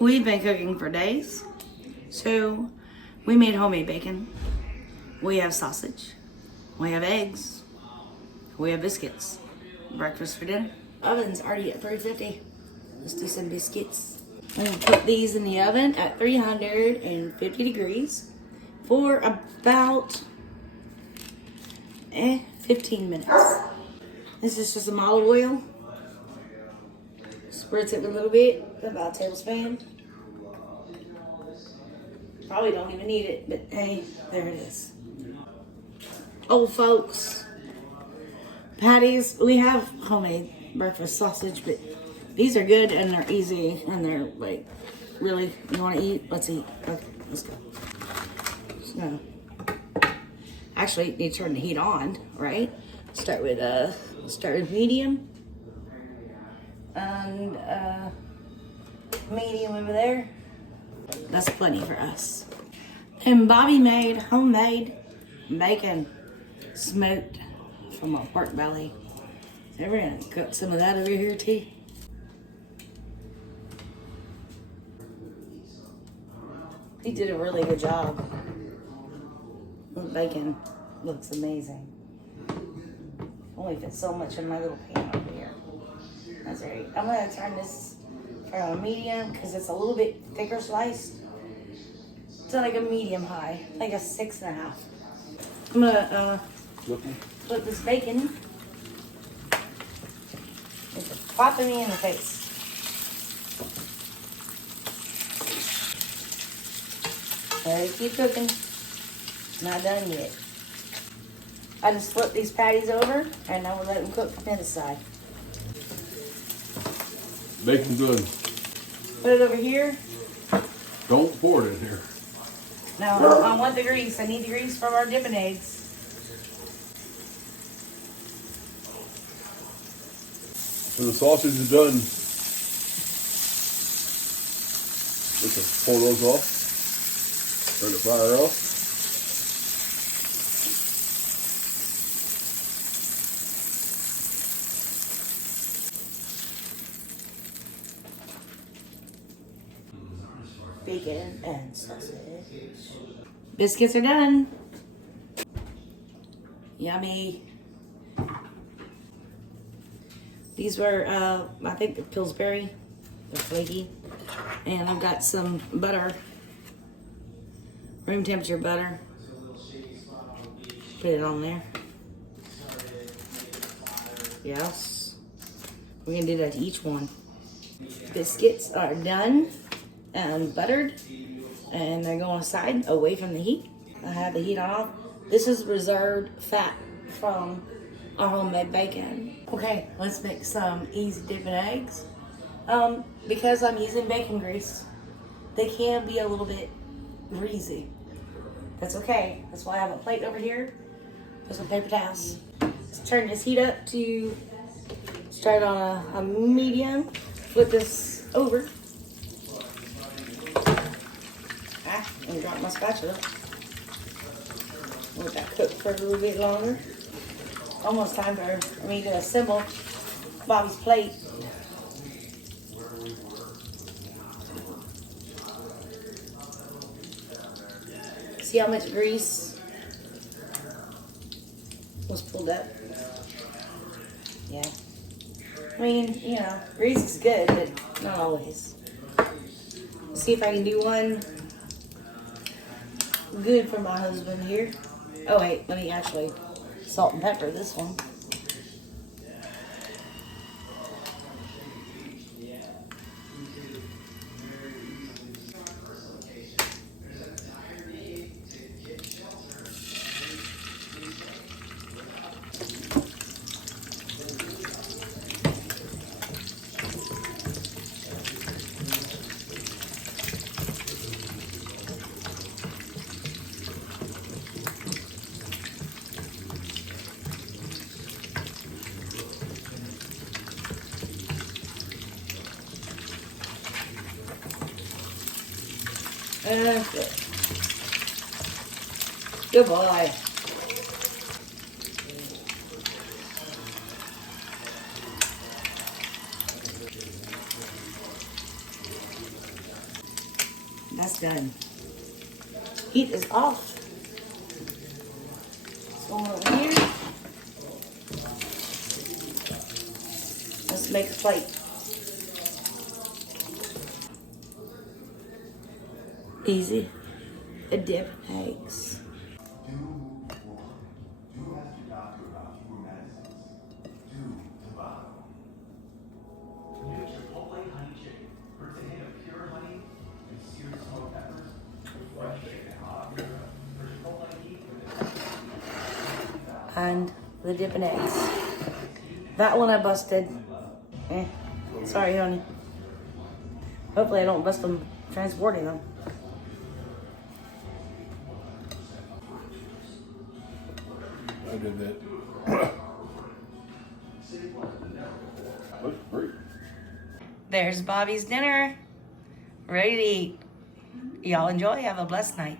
We've been cooking for days, so we made homemade bacon. We have sausage. We have eggs. We have biscuits. Breakfast for dinner. Oven's already at 350. Let's do some biscuits. I'm gonna put these in the oven at 350 degrees for about 15 minutes. This is just some olive oil. Spritz it a little bit, about a tablespoon. Probably don't even need it, but hey, there it is. Old folks, patties. We have homemade breakfast sausage, but these are good and they're easy and they're like, really, you want to eat? Let's eat. Okay, let's go. So, actually, you turn the heat on, right? Start with medium and medium over there. That's plenty for us. And Bobby made homemade bacon smoked from a pork belly. So we're gonna cook some of that over here too. He did a really good job. The bacon looks amazing. Only fits so much in my little pan over here. That's right. I'm gonna turn this from a medium because it's a little bit thicker sliced to like a medium high, like a 6.5. I'm gonna put this bacon. It's popping me in the face. Alright, keep cooking. Not done yet. I just flip these patties over and I will let them cook from the side. Bacon good. Put it over here. Don't pour it in here. Now, I want the grease. I need the grease from our dipping eggs. When the sausage is done, we can pull those off. Turn the fire off. Bacon and sausage. Biscuits are done. Yummy. These were, I think the Pillsbury. They're flaky. And I've got some butter. Room temperature butter. Put it on there. Yes. We're gonna do that to each one. Biscuits are done and buttered. And they're going aside, away from the heat. I have the heat off. This is reserved fat from our homemade bacon. Okay, let's make some easy dipping eggs. Because I'm using bacon grease, they can be a little bit greasy. That's okay. That's why I have a plate over here with some paper towels. Let's turn this heat up to start on a medium. Flip this over. And drop my spatula. Let that cook for a little bit longer. Almost time for me to assemble Bobby's plate. See how much grease was pulled up? Yeah. I mean, you know, grease is good, but not always. Let's see if I can do one good for my husband here. Oh wait, let me actually salt and pepper this one. Good. Good boy. That's done. Heat is off. It's going over here. Let's make a plate. Easy. A dip eggs. And the dipping eggs. That one I busted. Sorry, honey. Hopefully I don't bust them transporting them. I did that. Looks great. There's Bobby's dinner. Ready to eat. Y'all enjoy. Have a blessed night.